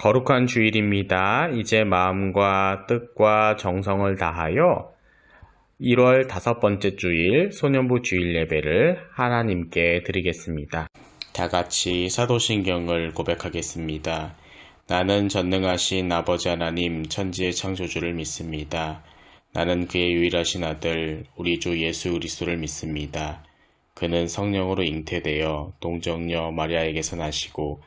거룩한 주일입니다. 이제 마음과 뜻과 정성을 다하여 1월 5번째 주일 소년부 주일 예배를 하나님께 드리겠습니다. 다 같이 사도신경을 고백하겠습니다. 나는 전능하신 아버지 하나님 천지의 창조주를 믿습니다. 나는 그의 유일하신 아들 우리 주 예수 그리스도를 믿습니다. 그는 성령으로 잉태되어 동정녀 마리아에게서 나시고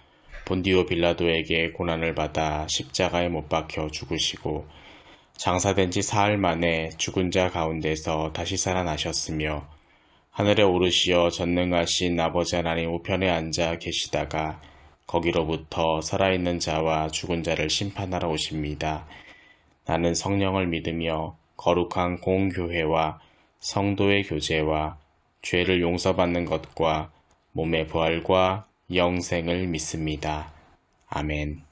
본디오 빌라도에게 고난을 받아 십자가에 못 박혀 죽으시고 장사된 지 사흘 만에 죽은 자 가운데서 다시 살아나셨으며 하늘에 오르시어 전능하신 아버지 하나님 우편에 앉아 계시다가 거기로부터 살아있는 자와 죽은 자를 심판하러 오십니다. 나는 성령을 믿으며 거룩한 공교회와 성도의 교제와 죄를 용서받는 것과 몸의 부활과 영생을 믿습니다. 아멘.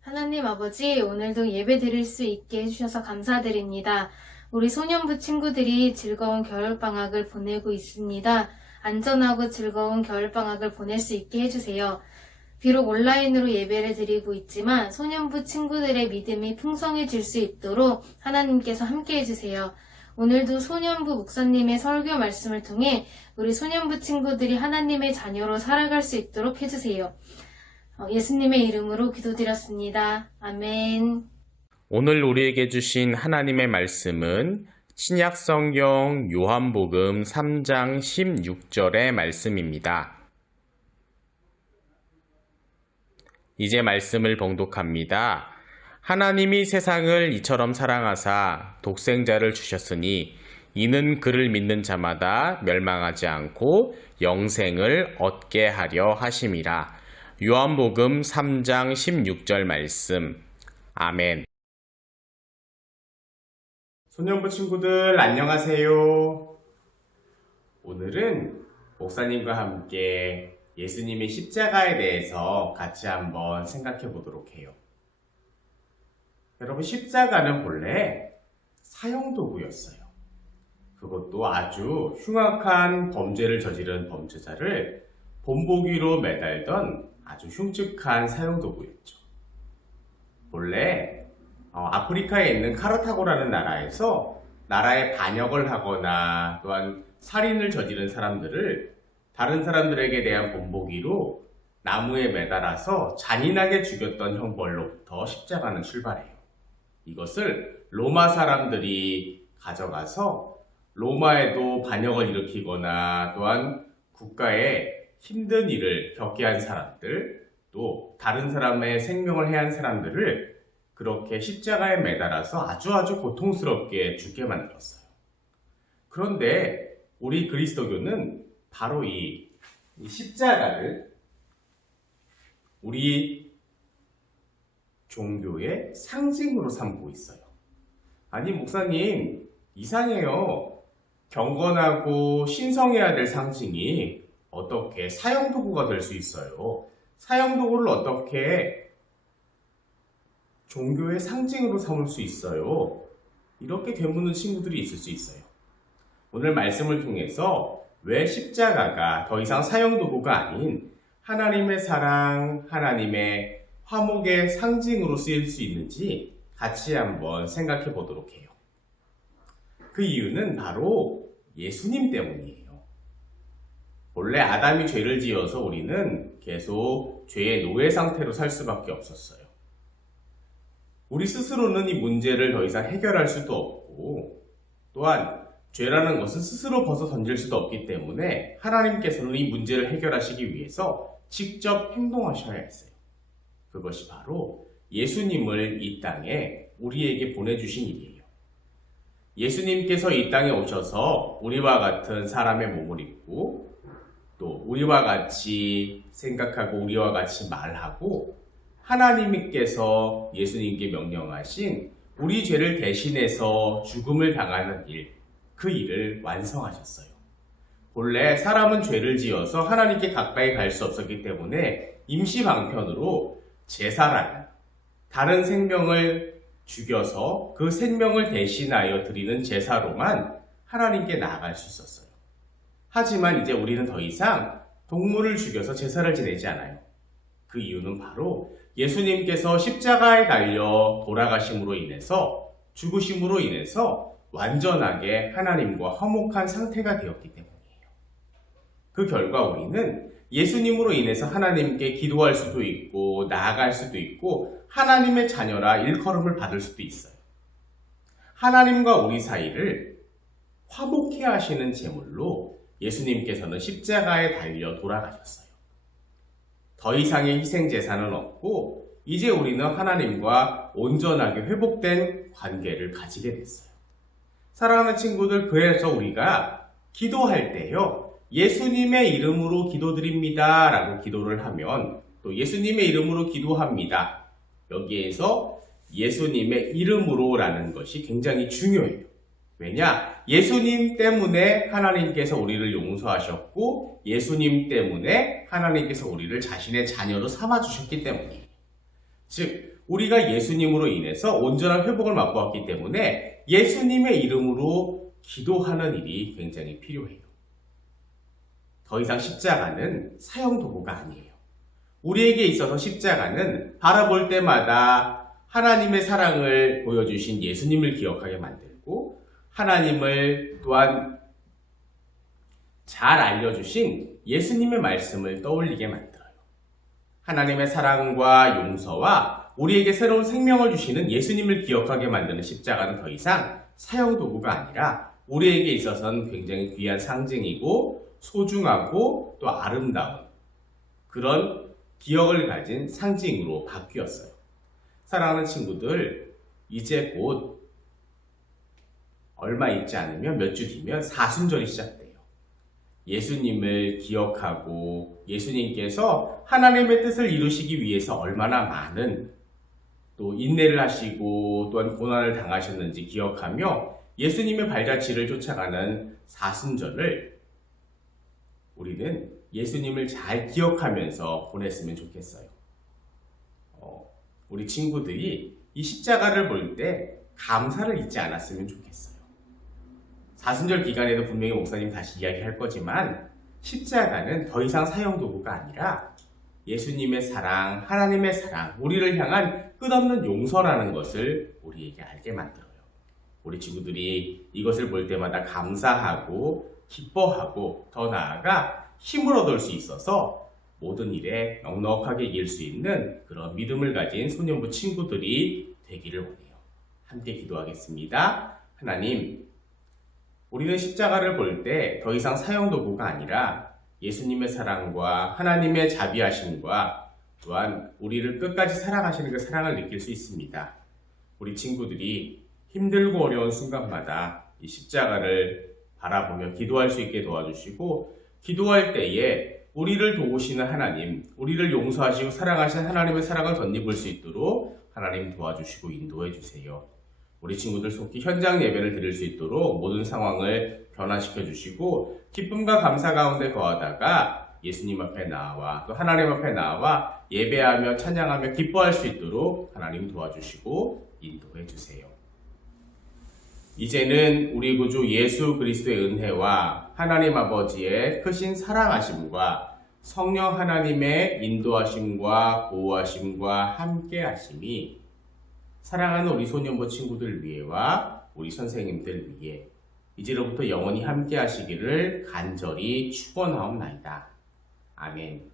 하나님 아버지, 오늘도 예배 드릴 수 있게 해주셔서 감사드립니다. 우리 소년부 친구들이 즐거운 겨울방학을 보내고 있습니다. 안전하고 즐거운 겨울방학을 보낼 수 있게 해주세요. 비록 온라인으로 예배를 드리고 있지만 소년부 친구들의 믿음이 풍성해질 수 있도록 하나님께서 함께 해주세요. 오늘도 소년부 목사님의 설교 말씀을 통해 우리 소년부 친구들이 하나님의 자녀로 살아갈 수 있도록 해주세요. 예수님의 이름으로 기도드렸습니다. 아멘. 오늘 우리에게 주신 하나님의 말씀은 신약성경 요한복음 3장 16절의 말씀입니다. 이제 말씀을 봉독합니다. 하나님이 세상을 이처럼 사랑하사 독생자를 주셨으니 이는 그를 믿는 자마다 멸망하지 않고 영생을 얻게 하려 하심이라. 요한복음 3장 16절 말씀. 아멘. 소년부 친구들 안녕하세요. 오늘은 목사님과 함께 예수님의 십자가에 대해서 같이 한번 생각해 보도록 해요. 여러분, 십자가는 본래 사형도구였어요. 그것도 아주 흉악한 범죄를 저지른 범죄자를 본보기로 매달던 아주 흉측한 사형도구였죠. 본래 아프리카에 있는 카르타고라는 나라에서 나라에 반역을 하거나 또한 살인을 저지른 사람들을 다른 사람들에게 대한 본보기로 나무에 매달아서 잔인하게 죽였던 형벌로부터 십자가는 출발해요. 이것을 로마 사람들이 가져가서 로마에도 반역을 일으키거나 또한 국가에 힘든 일을 겪게 한 사람들, 또 다른 사람의 생명을 해한 사람들을 그렇게 십자가에 매달아서 아주 고통스럽게 죽게 만들었어요. 그런데 우리 그리스도교는 바로 이 십자가를 우리 종교의 상징으로 삼고 있어요. 아니, 목사님, 이상해요. 경건하고 신성해야 될 상징이 어떻게 사형도구가 될 수 있어요? 사형도구를 어떻게 종교의 상징으로 삼을 수 있어요? 이렇게 되묻는 친구들이 있을 수 있어요. 오늘 말씀을 통해서 왜 십자가가 더 이상 사형도구가 아닌 하나님의 사랑, 하나님의 화목의 상징으로 쓰일 수 있는지 같이 한번 생각해 보도록 해요. 그 이유는 바로 예수님 때문이에요. 본래 아담이 죄를 지어서 우리는 계속 죄의 노예 상태로 살 수밖에 없었어요. 우리 스스로는 이 문제를 더 이상 해결할 수도 없고, 또한 죄라는 것은 스스로 벗어 던질 수도 없기 때문에 하나님께서는 이 문제를 해결하시기 위해서 직접 행동하셔야 했어요. 그것이 바로 예수님을 이 땅에 우리에게 보내주신 일이에요. 예수님께서 이 땅에 오셔서 우리와 같은 사람의 몸을 입고 또 우리와 같이 생각하고 우리와 같이 말하고 하나님께서 예수님께 명령하신 우리 죄를 대신해서 죽음을 당하는 일, 그 일을 완성하셨어요. 본래 사람은 죄를 지어서 하나님께 가까이 갈 수 없었기 때문에 임시 방편으로 제사라는 다른 생명을 죽여서 그 생명을 대신하여 드리는 제사로만 하나님께 나아갈 수 있었어요. 하지만 이제 우리는 더 이상 동물을 죽여서 제사를 지내지 않아요. 그 이유는 바로 예수님께서 십자가에 달려 돌아가심으로 인해서, 죽으심으로 인해서 완전하게 하나님과 화목한 상태가 되었기 때문이에요. 그 결과 우리는 예수님으로 인해서 하나님께 기도할 수도 있고 나아갈 수도 있고 하나님의 자녀라 일컬음을 받을 수도 있어요. 하나님과 우리 사이를 화목해 하시는 제물로 예수님께서는 십자가에 달려 돌아가셨어요. 더 이상의 희생 제사는 없고 이제 우리는 하나님과 온전하게 회복된 관계를 가지게 됐어요. 사랑하는 친구들, 그래서 우리가 기도할 때요, 예수님의 이름으로 기도드립니다 라고 기도를 하면, 또 예수님의 이름으로 기도합니다, 여기에서 예수님의 이름으로 라는 것이 굉장히 중요해요. 왜냐? 예수님 때문에 하나님께서 우리를 용서하셨고 예수님 때문에 하나님께서 우리를 자신의 자녀로 삼아주셨기 때문이에요. 즉, 우리가 예수님으로 인해서 온전한 회복을 맛보았기 때문에 예수님의 이름으로 기도하는 일이 굉장히 필요해요. 더 이상 십자가는 사형도구가 아니에요. 우리에게 있어서 십자가는 바라볼 때마다 하나님의 사랑을 보여주신 예수님을 기억하게 만들고 하나님을 또한 잘 알려주신 예수님의 말씀을 떠올리게 만들어요. 하나님의 사랑과 용서와 우리에게 새로운 생명을 주시는 예수님을 기억하게 만드는 십자가는 더 이상 사형도구가 아니라 우리에게 있어서는 굉장히 귀한 상징이고 소중하고 또 아름다운 그런 기억을 가진 상징으로 바뀌었어요. 사랑하는 친구들, 이제 곧 얼마 있지 않으면 몇 주 뒤면 사순절이 시작돼요. 예수님을 기억하고 예수님께서 하나님의 뜻을 이루시기 위해서 얼마나 많은 또 인내를 하시고 또한 고난을 당하셨는지 기억하며 예수님의 발자취를 쫓아가는 사순절을 우리는 예수님을 잘 기억하면서 보냈으면 좋겠어요. 우리 친구들이 이 십자가를 볼 때 감사를 잊지 않았으면 좋겠어요. 사순절 기간에도 분명히 목사님 다시 이야기할 거지만 십자가는 더 이상 사형도구가 아니라 예수님의 사랑, 하나님의 사랑, 우리를 향한 끝없는 용서라는 것을 우리에게 알게 만들어요. 우리 친구들이 이것을 볼 때마다 감사하고 기뻐하고 더 나아가 힘을 얻을 수 있어서 모든 일에 넉넉하게 이길 수 있는 그런 믿음을 가진 소년부 친구들이 되기를 원해요. 함께 기도하겠습니다. 하나님, 우리는 십자가를 볼 때 더 이상 사형도구가 아니라 예수님의 사랑과 하나님의 자비하심과 또한 우리를 끝까지 사랑하시는 그 사랑을 느낄 수 있습니다. 우리 친구들이 힘들고 어려운 순간마다 이 십자가를 바라보며 기도할 수 있게 도와주시고 기도할 때에 우리를 도우시는 하나님, 우리를 용서하시고 사랑하시는 하나님의 사랑을 덧입을 수 있도록 하나님 도와주시고 인도해 주세요. 우리 친구들 속히 현장 예배를 드릴 수 있도록 모든 상황을 변화시켜 주시고 기쁨과 감사 가운데 거하다가 예수님 앞에 나와 또 하나님 앞에 나와 예배하며 찬양하며 기뻐할 수 있도록 하나님 도와주시고 인도해 주세요. 이제는 우리 구주 예수 그리스도의 은혜와 하나님 아버지의 크신 사랑하심과 성령 하나님의 인도하심과 보호하심과 함께하심이 사랑하는 우리 소년부 친구들 위에와 우리 선생님들 위에 이제로부터 영원히 함께 하시기를 간절히 축원하옵나이다. 아멘.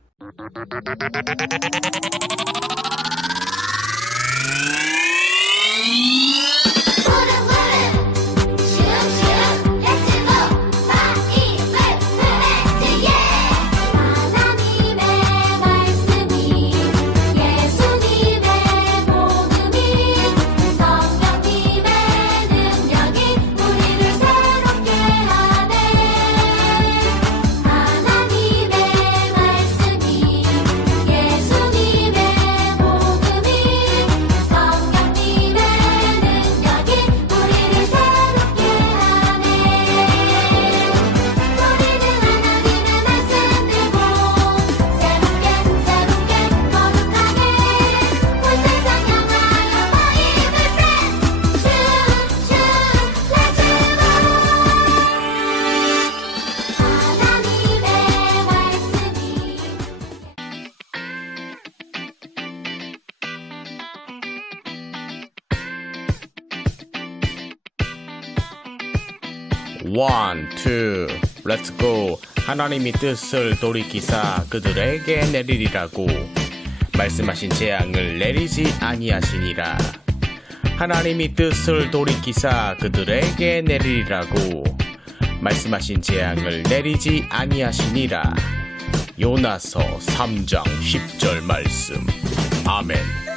One, two, let's go. 하나님이 뜻을 돌이키사 그들에게 내리리라고 말씀하신 재앙을 내리지 아니하시니라. 하나님이 뜻을 돌이키사 그들에게 내리리라고 말씀하신 재앙을 내리지 아니하시니라. 요나서 3장 10절 말씀. 아멘.